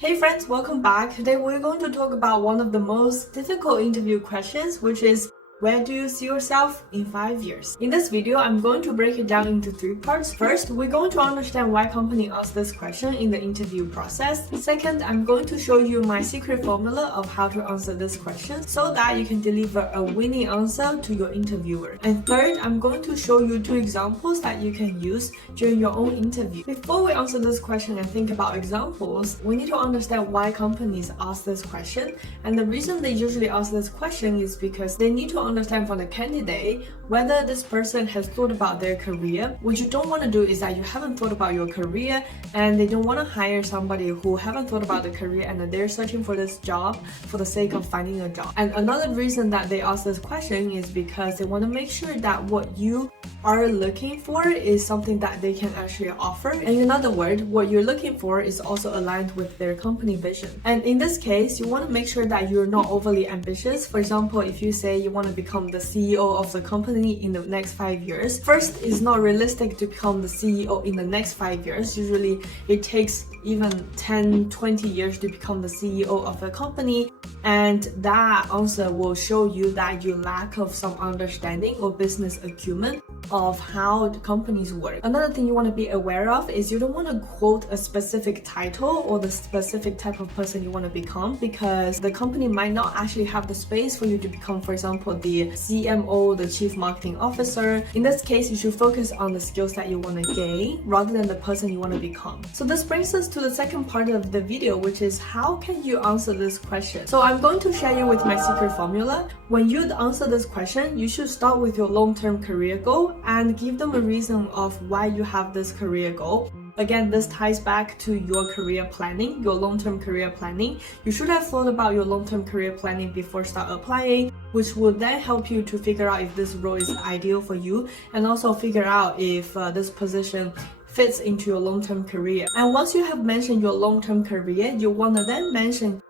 Hey friends, welcome back. Today we're going to talk about one of the most difficult interview questions, which is where do you see yourself in 5 years? In this video, I'm going to break it down into 3 parts. First, we're going to understand why company asks this question in the interview process. Second, I'm going to show you my secret formula of how to answer this question so that you can deliver a winning answer to your interviewer. And third, I'm going to show you 2 examples that you can use during your own interview. Before we answer this question and think about examples, we need to understand why companies ask this question. And the reason they usually ask this question is because they need to understand from the candidate whether this person has thought about their career. What you don't want to do is that you haven't thought about your career and they don't want to hire somebody who haven't thought about the career and they're searching for this job for the sake of finding a job. And another reason that they ask this question is because they want to make sure that what you are looking for is something that they can actually offer. And in other words, what you're looking for is also aligned with their company vision. And in this case, you want to make sure that you're not overly ambitious. For example, if you say you want to become the CEO of the company in the next 5 years, first, it's not realistic to become the CEO in the next 5 years. Usually it takes even 10-20 years to become the CEO of a company, and that answer will show you that you lack of some understanding or business acumen of how the companies work. Another thing you want to be aware of is you don't want to quote a specific title or the specific type of person you want to become, because the company might not actually have the space for you to become, for example, the CMO, the Chief Marketing Officer. In this case, you should focus on the skills that you want to gain rather than the person you want to become. So this brings us to the second part of the video, which is how can you answer this question? So I'm going to share you with my secret formula. When you answer this question, you should start with your long-term career goal and give them a reason of why you have this career goal. Again, this ties back to your career planning, your long-term career planning. You should have thought about your long-term career planning before start applying, which will then help you to figure out if this role is ideal for you and also figure out if this position fits into your long-term career. And once you have mentioned your long-term career, you want to then mention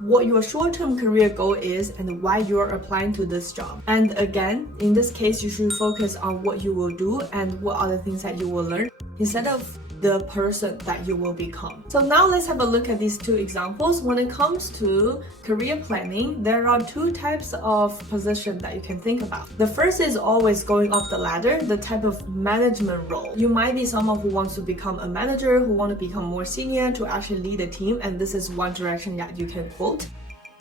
what your short-term career goal is and why you are applying to this job. And again, in this case, you should focus on what you will do and what are the things that you will learn instead of the person that you will become. So now let's have a look at these 2 examples. When it comes to career planning, there are 2 types of position that you can think about. The first is always going up the ladder, the type of management role. You might be someone who wants to become a manager, who want to become more senior to actually lead a team, and this is one direction that you can quote.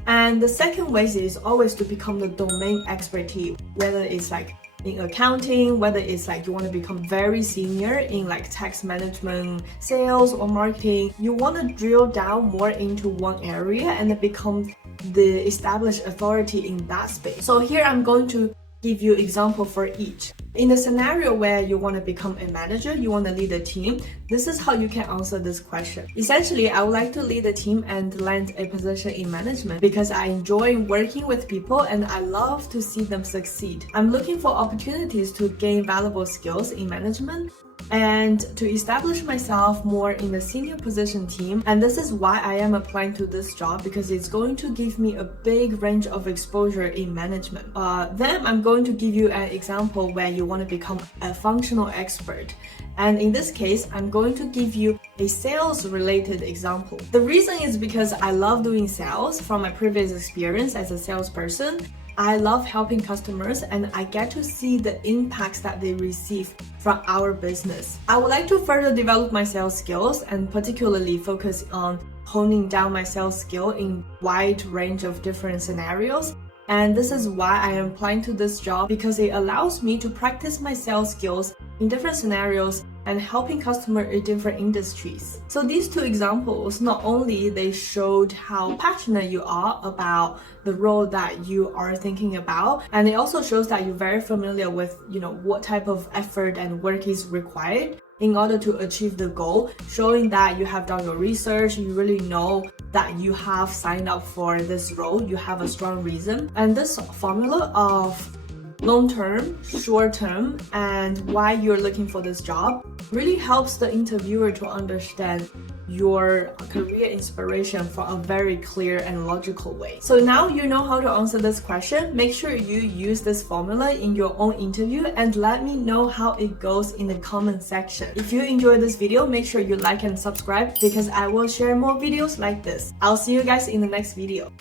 And the second way is always to become the domain expertise, whether it's like in accounting, whether it's like you want to become very senior in like tax management, sales or marketing. You want to drill down more into one area and then become the established authority in that space. So here I'm going to give you example for each. In the scenario where you want to become a manager, you want to lead a team, this is how you can answer this question. Essentially, I would like to lead a team and land a position in management because I enjoy working with people and I love to see them succeed. I'm looking for opportunities to gain valuable skills in management and to establish myself more in the senior position team, and this is why I am applying to this job because it's going to give me a big range of exposure in management. Then I'm going to give you an example where you want to become a functional expert, and in this case I'm going to give you a sales related example. The reason is because I love doing sales from my previous experience as a salesperson. I love helping customers and I get to see the impacts that they receive from our business. I would like to further develop my sales skills and particularly focus on honing down my sales skill in wide range of different scenarios. And this is why I am applying to this job because it allows me to practice my sales skills in different scenarios and helping customers in different industries. So these 2 examples, not only they showed how passionate you are about the role that you are thinking about, and it also shows that you're very familiar with, what type of effort and work is required in order to achieve the goal, showing that you have done your research, you really know that you have signed up for this role, you have a strong reason. And this formula of long term, short term, and why you're looking for this job really helps the interviewer to understand your career inspiration for a very clear and logical way. So now you know how to answer this question. Make sure you use this formula in your own interview and let me know how it goes in the comment section. If you enjoyed this video, make sure you like and subscribe because I will share more videos like this. I'll see you guys in the next video.